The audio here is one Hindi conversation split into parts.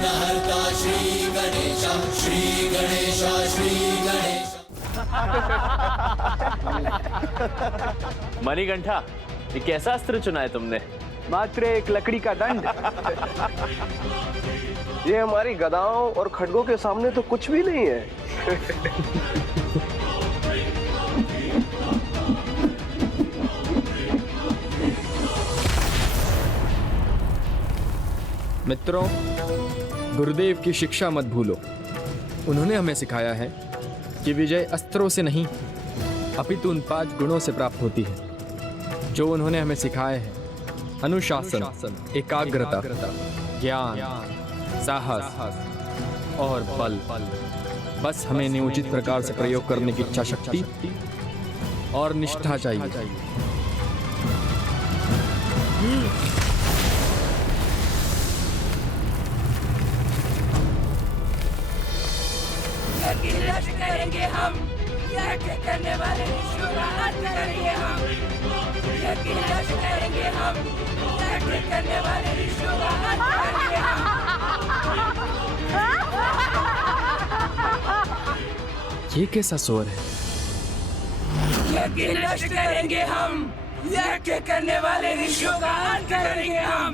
विघ्नहर्ता श्री गणेश, श्री गणेश, श्री गणेश। मणिकंठा, ये कैसा अस्त्र चुना है तुमने? मात्र एक लकड़ी का दंड। ये हमारी गदाओं और खड्गों के सामने तो कुछ भी नहीं है। मित्रों, गुरुदेव की शिक्षा मत भूलो। उन्होंने हमें सिखाया है कि विजय अस्त्रों से नहीं अपितु उन 5 गुणों से प्राप्त होती है जो उन्होंने हमें सिखाए हैं। अनुशासन, एकाग्रता, ज्ञान, साहस और बल। बस हमें नियोजित प्रकार से प्रयोग करने की इच्छा शक्ति और निष्ठा चाहिए। करेंगे हम, यज्ञ करने वाले ऋषियों का अंत करेंगे हम। यज्ञ करेंगे हम, यज्ञ करने वाले ऋषियों का अंत करेंगे हम। ये कैसा स्वर है? यज्ञ नष्ट करेंगे हम, यज्ञ करने वाले ऋषियों का अंत करेंगे हम।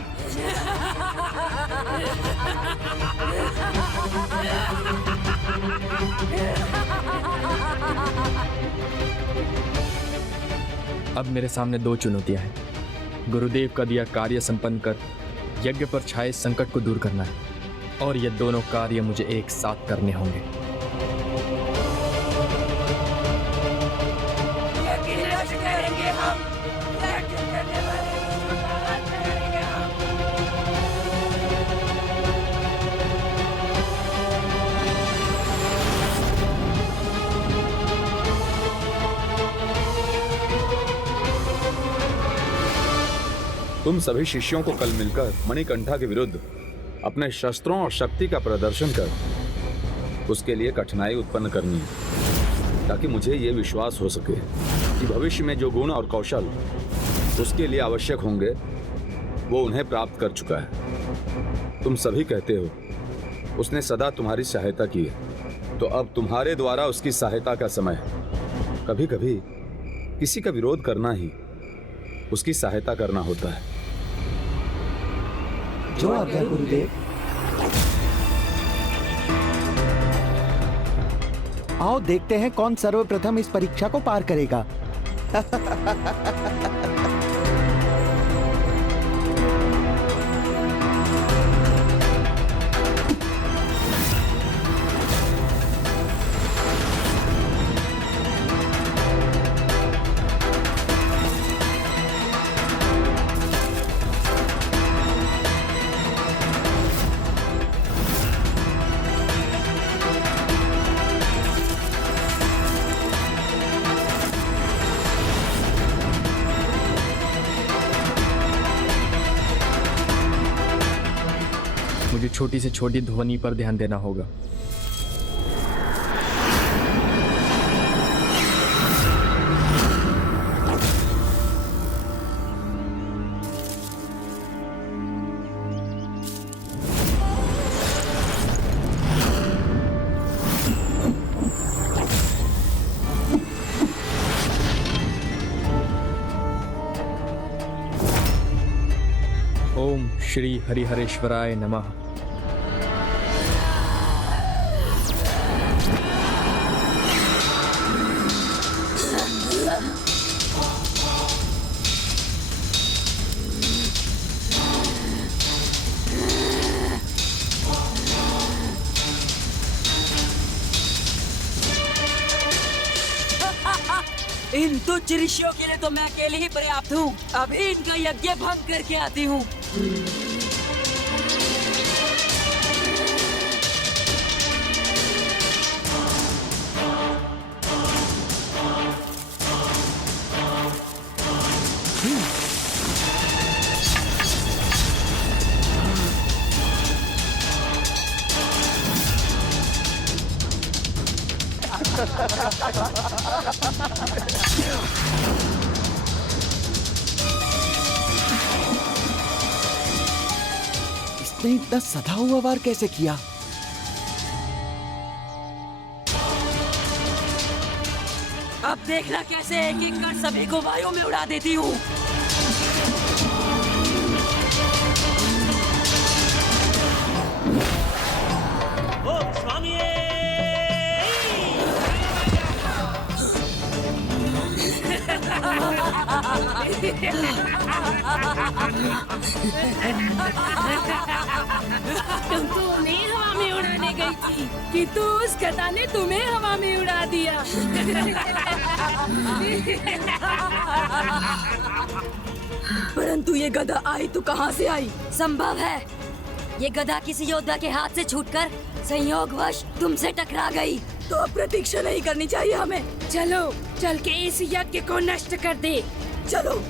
अब मेरे सामने 2 चुनौतियां हैं। गुरुदेव का दिया कार्य संपन्न कर यज्ञ पर छाए संकट को दूर करना है, और ये दोनों कार्य मुझे एक साथ करने होंगे। यज्ञ नष्ट करेंगे हम, यज्ञ करने वाले ऋषियों का अंत करेंगे हम। तुम सभी शिष्यों को कल मिलकर मणिकंठा के विरुद्ध अपने शस्त्रों और शक्ति का प्रदर्शन कर उसके लिए कठिनाई उत्पन्न करनी है, ताकि मुझे ये विश्वास हो सके कि भविष्य में जो गुण और कौशल उसके लिए आवश्यक होंगे वो उन्हें प्राप्त कर चुका है। तुम सभी कहते हो उसने सदा तुम्हारी सहायता की है, तो अब तुम्हारे द्वारा उसकी सहायता का समय है। कभी कभी किसी का विरोध करना ही उसकी सहायता करना होता है। जो आज्ञा गुरुदेव। आओ देखते हैं कौन सर्वप्रथम इस परीक्षा को पार करेगा। मुझे छोटी से छोटी ध्वनि पर ध्यान देना होगा। ओम श्री हरिहरेश्वराय नमः। इन तुच्छ ऋषियों के लिए तो मैं अकेले ही पर्याप्त हूँ। अभी इनका यज्ञ भंग करके आती हूँ। आपने इतना सधा हुआ वार कैसे किया? अब देखना कैसे एक एक कर सभी को वायु में उड़ा देती हूँ। तुमको उन्हें हवा में उड़ाने गई थी किंतु उस गधा ने तुम्हें हवा में उड़ा दिया। परंतु ये गधा आई तो कहाँ से आई? संभव है ये गधा किसी योद्धा के हाथ से छूटकर संयोगवश तुमसे टकरा गई। तो अब प्रतीक्षा नहीं करनी चाहिए हमें। चलो चल के इस यज्ञ को नष्ट कर दे। चलो।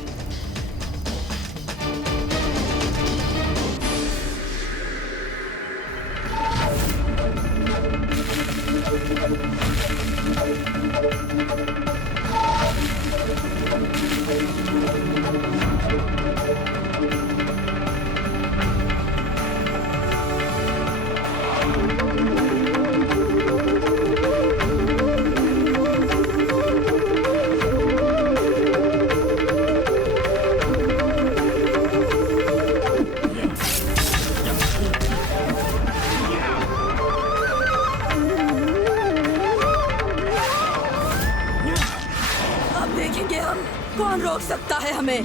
कौन रोक सकता है हमें?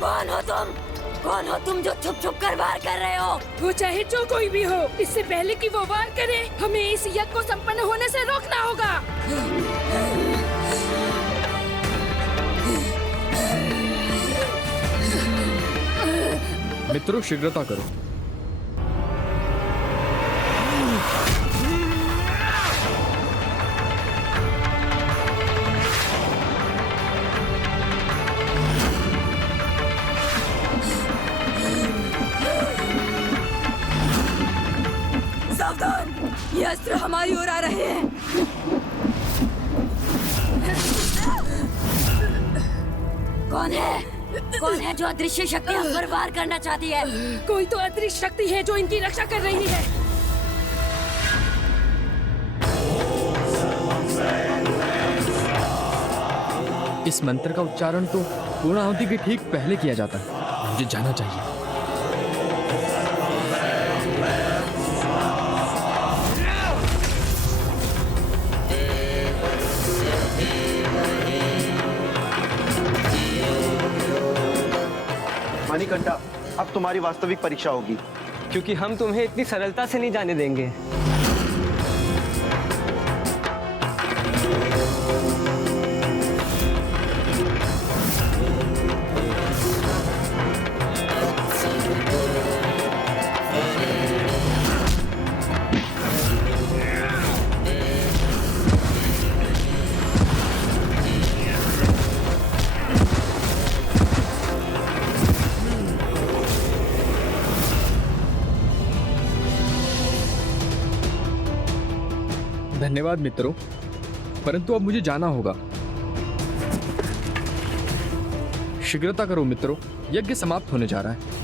कौन हो तुम? कौन हो तुम जो छुप छुप कर वार कर रहे हो? वो चाहे जो कोई भी हो, इससे पहले कि वो वार करे हमें इस यज्ञ को संपन्न होने से रोकना होगा। मित्रों शीघ्रता करो। ये अस्त्र हमारी ओर आ रहे हैं। कौन है? कौन है जो अदृश्य शक्ति हम पर वार करना चाहती है? कोई तो अदृश्य शक्ति है जो इनकी रक्षा कर रही है। इस मंत्र का उच्चारण तो पूर्णाहुति के ठीक पहले किया जाता है। मुझे जाना चाहिए। मणिकंठा, अब तुम्हारी वास्तविक परीक्षा होगी, क्योंकि हम तुम्हें इतनी सरलता से नहीं जाने देंगे। धन्यवाद मित्रों, परंतु अब मुझे जाना होगा। शीघ्रता करो मित्रों, यज्ञ समाप्त होने जा रहा है।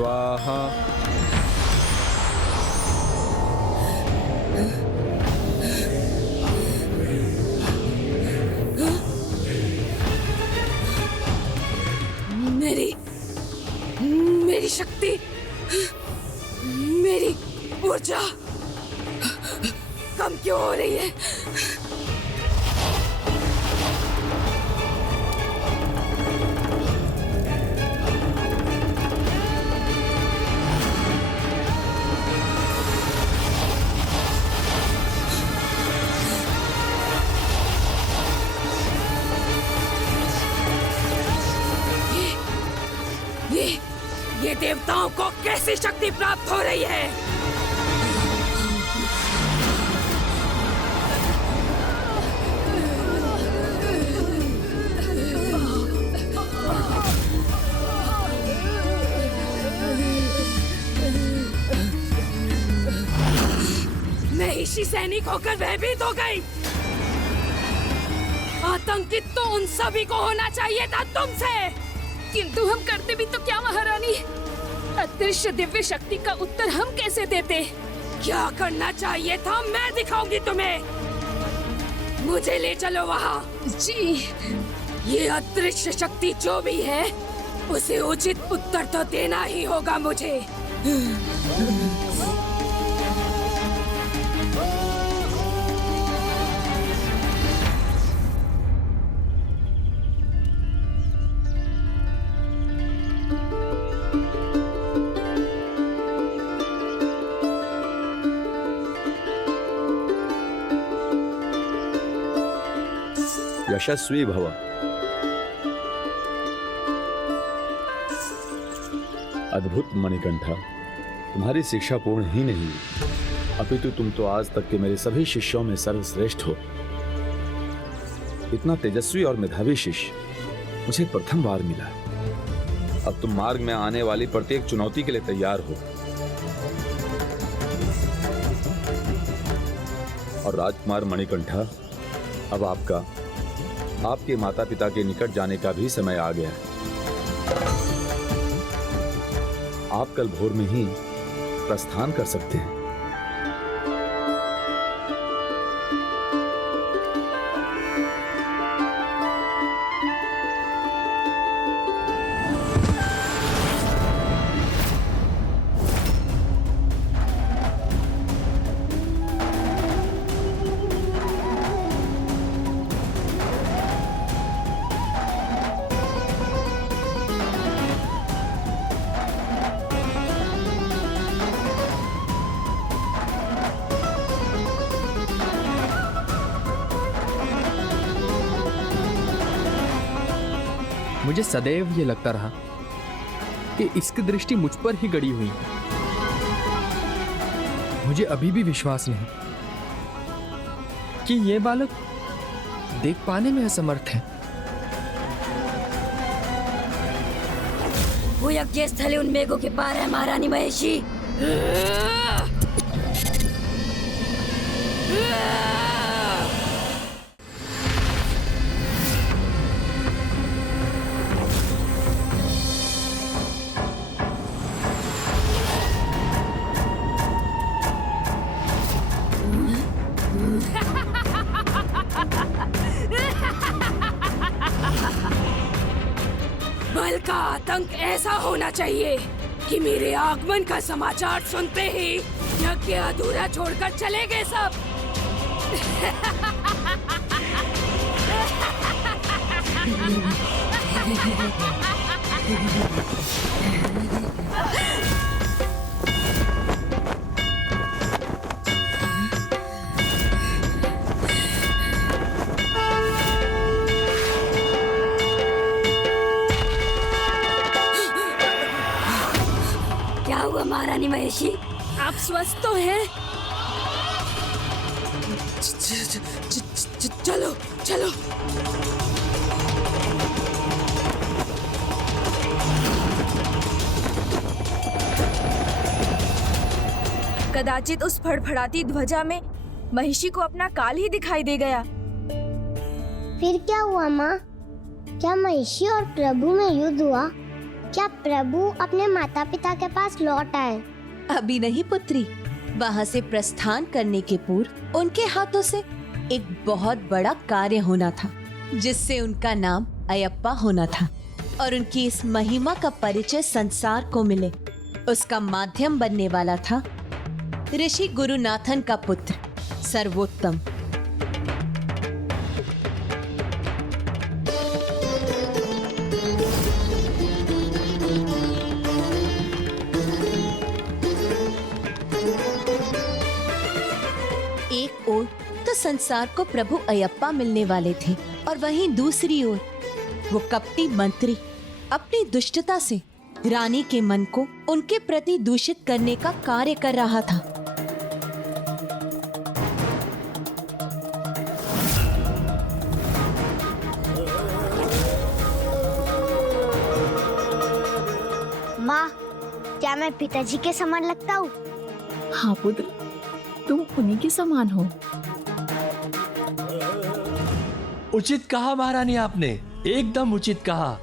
स्वाहा। मेरी शक्ति, मेरी ऊर्जा कम क्यों हो रही है? ये देवताओं को कैसी शक्ति प्राप्त हो रही है? महिषी सैनिक होकर भयभीत हो गई। आतंकित तो उन सभी को होना चाहिए था तुमसे। किंतु हम करते भी तो क्या महारानी? अदृश्य दिव्य शक्ति का उत्तर हम कैसे देते? क्या करना चाहिए था मैं दिखाऊंगी तुम्हें। मुझे ले चलो वहाँ। जी। ये अदृश्य शक्ति जो भी है उसे उचित उत्तर तो देना ही होगा मुझे। यशस्वी भव। अद्भुत मणिकंठा, तुम्हारी शिक्षा पूर्ण ही नहीं अपितु तुम तो आज तक के मेरे सभी शिष्यों में सर्वश्रेष्ठ हो। इतना तेजस्वी और मेधावी शिष्य मुझे प्रथम बार मिला। अब तुम मार्ग में आने वाली प्रत्येक चुनौती के लिए तैयार हो। और राजकुमार मणिकंठा, अब आपके माता पिता के निकट जाने का भी समय आ गया है। आप कल भोर में ही प्रस्थान कर सकते हैं। मुझे सदैव ये लगता रहा कि इसकी दृष्टि मुझ पर ही गड़ी हुई है। मुझे अभी भी विश्वास नहीं कि ये बालक देख पाने में असमर्थ है। वो यज्ञ स्थल उन मेघों के पार है महारानी महिषी। बल का आतंक ऐसा होना चाहिए कि मेरे आगमन का समाचार सुनते ही यज्ञ अधूरा छोड़कर चले गए सब। क्या हुआ महारानी महिषी? आप स्वस्थ तो हैं? चलो चलो। कदाचित उस फड़फड़ाती ध्वजा में महिषी को अपना काल ही दिखाई दे गया। फिर क्या हुआ माँ? क्या महिषी और प्रभु में युद्ध हुआ? क्या प्रभु अपने माता पिता के पास लौट आए? अभी नहीं पुत्री, वहाँ से प्रस्थान करने के पूर्व उनके हाथों से एक बहुत बड़ा कार्य होना था, जिससे उनका नाम अयप्पा होना था और उनकी इस महिमा का परिचय संसार को मिले। उसका माध्यम बनने वाला था ऋषि गुरुनाथन का पुत्र सर्वोत्तम। एक ओर तो संसार को प्रभु अयप्पा मिलने वाले थे और वहीं दूसरी ओर वो कपटी मंत्री अपनी दुष्टता से रानी के मन को उनके प्रति दूषित करने का कार्य कर रहा था। माँ, क्या मैं पिताजी के समान लगता हूँ? हाँ पुत्र, तुम उन्हीं के समान हो। उचित कहा महारानी आपने, एकदम उचित कहा।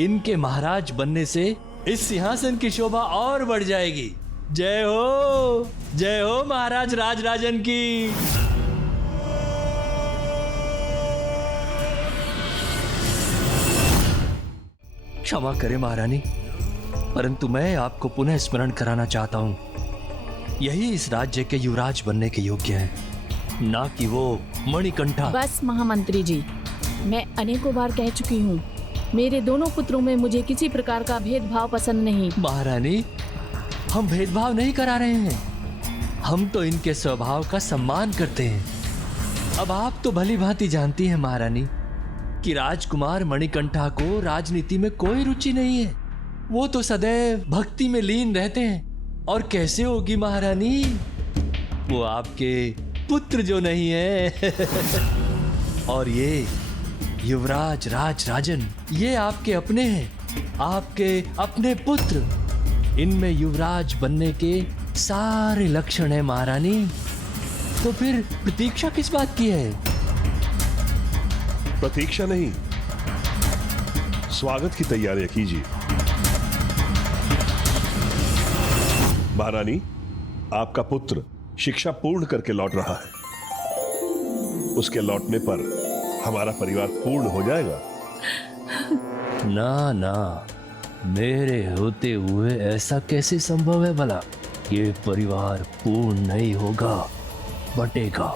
इनके महाराज बनने से इस सिंहासन की शोभा और बढ़ जाएगी। जय हो महाराज राजराजन की। क्षमा करें महारानी, परंतु मैं आपको पुनः स्मरण कराना चाहता हूँ, यही इस राज्य के युवराज बनने के योग्य हैं, ना कि वो मणिकंठा। बस महामंत्री जी, मैं अनेकों बार कह चुकी हूँ, मेरे दोनों पुत्रों में मुझे किसी प्रकार का भेदभाव पसंद नहीं। महारानी, हम भेदभाव नहीं करा रहे हैं, हम तो इनके स्वभाव का सम्मान करते हैं। अब आप तो भली भांति जानती हैं महारानी कि राजकुमार मणिकंठा को राजनीति में कोई रुचि नहीं है। वो तो सदैव भक्ति में लीन रहते हैं। और कैसे होगी महारानी, वो आपके पुत्र जो नहीं है। और ये युवराज राजराजन, ये आपके अपने हैं, आपके अपने पुत्र। इनमें युवराज बनने के सारे लक्षण हैं महारानी। तो फिर प्रतीक्षा किस बात की है? प्रतीक्षा नहीं, स्वागत की तैयारियां कीजिए। महारानी, आपका पुत्र शिक्षा पूर्ण करके लौट रहा है। उसके लौटने पर हमारा परिवार पूर्ण हो जाएगा। ना ना, मेरे होते हुए ऐसा कैसे संभव है भला? ये परिवार पूर्ण नहीं होगा, बटेगा।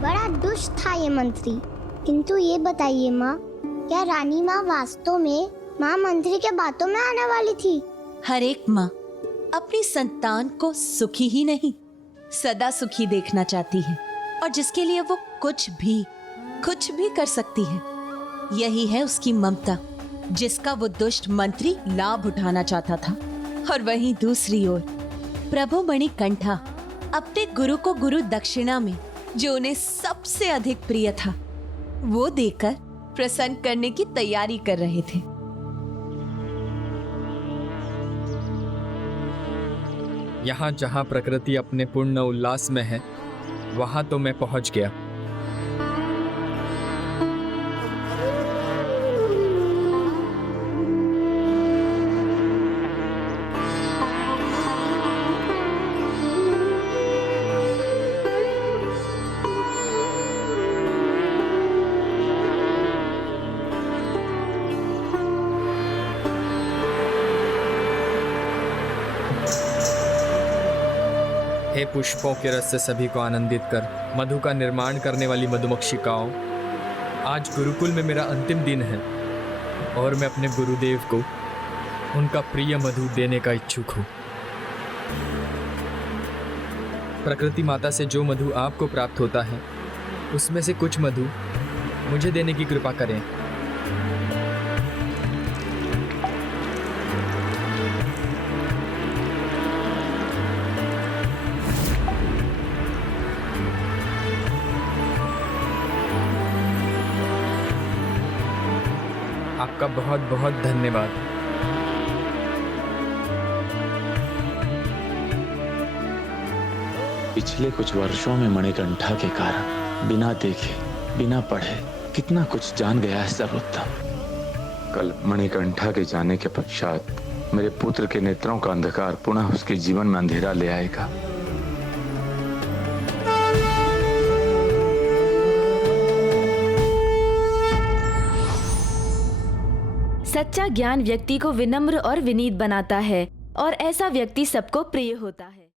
बड़ा दुष्ट था ये मंत्री। किंतु ये बताइए माँ, क्या रानी माँ वास्तव में माँ मंत्री के बातों में आने वाली थी? हर एक माँ अपनी संतान को सुखी ही नहीं, सदा सुखी देखना चाहती है, और जिसके लिए वो कुछ भी कर सकती है। यही है उसकी ममता, जिसका वो दुष्ट मंत्री लाभ उठाना चाहता था। और वहीं दूसरी ओर प्रभु मणिकंठा अपने गुरु को गुरु दक्षिणा में जो उन्हें सबसे अधिक प्रिय था, वो देकर प्रसन्न करने की तैयारी कर रहे थे। यहाँ जहाँ प्रकृति अपने पूर्ण उल्लास में है, वहाँ तो मैं पहुँच गया। हे पुष्पों के रस से सभी को आनंदित कर मधु का निर्माण करने वाली मधुमक्षिकाओं, आज गुरुकुल में मेरा अंतिम दिन है और मैं अपने गुरुदेव को उनका प्रिय मधु देने का इच्छुक हूँ। प्रकृति माता से जो मधु आपको प्राप्त होता है, उसमें से कुछ मधु मुझे देने की कृपा करें। आपका बहुत बहुत धन्यवाद। पिछले कुछ वर्षों में मणिकंठा के कारण बिना देखे, बिना पढ़े कितना कुछ जान गया है सर्वोत्तम। कल मणिकंठा के जाने के पश्चात मेरे पुत्र के नेत्रों का अंधकार पुनः उसके जीवन में अंधेरा ले आएगा। सच्चा ज्ञान व्यक्ति को विनम्र और विनीत बनाता है और ऐसा व्यक्ति सबको प्रिय होता है।